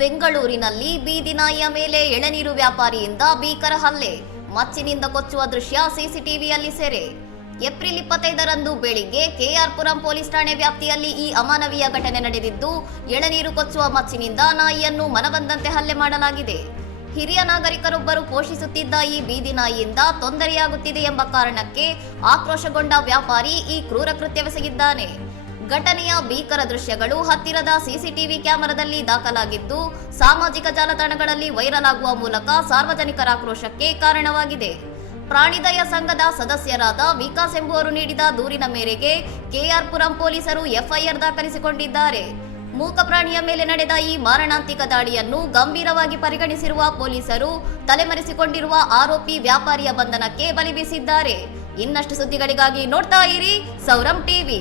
ಬೆಂಗಳೂರಿನಲ್ಲಿ ಬೀದಿ ನಾಯಿಯ ಮೇಲೆ ಎಳನೀರು ವ್ಯಾಪಾರಿಯಿಂದ ಭೀಕರ ಹಲ್ಲೆ, ಮಚ್ಚಿನಿಂದ ಕೊಚ್ಚುವ ದೃಶ್ಯ ಸಿಸಿಟಿವಿಯಲ್ಲಿ ಸೆರೆ. ಏಪ್ರಿಲ್ 25ರಂದು ಬೆಳಿಗ್ಗೆ ಕೆಆರ್ಪುರಂ ಪೊಲೀಸ್ ಠಾಣೆ ವ್ಯಾಪ್ತಿಯಲ್ಲಿ ಈ ಅಮಾನವೀಯ ಘಟನೆ ನಡೆದಿದ್ದು, ಎಳನೀರು ಕೊಚ್ಚುವ ಮಚ್ಚಿನಿಂದ ನಾಯಿಯನ್ನು ಮನಬಂದಂತೆ ಹಲ್ಲೆ ಮಾಡಲಾಗಿದೆ. ಹಿರಿಯ ನಾಗರಿಕರೊಬ್ಬರು ಪೋಷಿಸುತ್ತಿದ್ದ ಈ ಬೀದಿ ನಾಯಿಯಿಂದ ತೊಂದರೆಯಾಗುತ್ತಿದೆ ಎಂಬ ಕಾರಣಕ್ಕೆ ಆಕ್ರೋಶಗೊಂಡ ವ್ಯಾಪಾರಿ ಈ ಕ್ರೂರ ಕೃತ್ಯವೆಸಗಿದ್ದಾನೆ. ಘಟನೆಯ ಭೀಕರ ದೃಶ್ಯಗಳು ಹತ್ತಿರದ ಸಿಸಿಟಿವಿ ಕ್ಯಾಮೆರಾದಲ್ಲಿ ದಾಖಲಾಗಿದ್ದು, ಸಾಮಾಜಿಕ ಜಾಲತಾಣಗಳಲ್ಲಿ ವೈರಲ್ ಆಗುವ ಮೂಲಕ ಸಾರ್ವಜನಿಕರ ಆಕ್ರೋಶಕ್ಕೆ ಕಾರಣವಾಗಿದೆ. ಪ್ರಾಣಿದಯ ಸಂಘದ ಸದಸ್ಯರಾದ ವಿಕಾಸ್ ಎಂಬುವರು ನೀಡಿದ ದೂರಿನ ಮೇರೆಗೆ ಕೆಆರ್ಪುರಂ ಪೊಲೀಸರು ಎಫ್ಐಆರ್ ದಾಖಲಿಸಿಕೊಂಡಿದ್ದಾರೆ. ಮೂಕ ಪ್ರಾಣಿಯ ಮೇಲೆ ನಡೆದ ಈ ಮಾರಣಾಂತಿಕ ದಾಳಿಯನ್ನು ಗಂಭೀರವಾಗಿ ಪರಿಗಣಿಸಿರುವ ಪೊಲೀಸರು ತಲೆಮರೆಸಿಕೊಂಡಿರುವ ಆರೋಪಿ ವ್ಯಾಪಾರಿಯ ಬಂಧನಕ್ಕೆ ಬಲಿ ಬೀಸಿದ್ದಾರೆ. ಇನ್ನಷ್ಟು ಸುದ್ದಿಗಳಿಗಾಗಿ ನೋಡ್ತಾ ಇರಿ ಸೌರಂ ಟಿವಿ.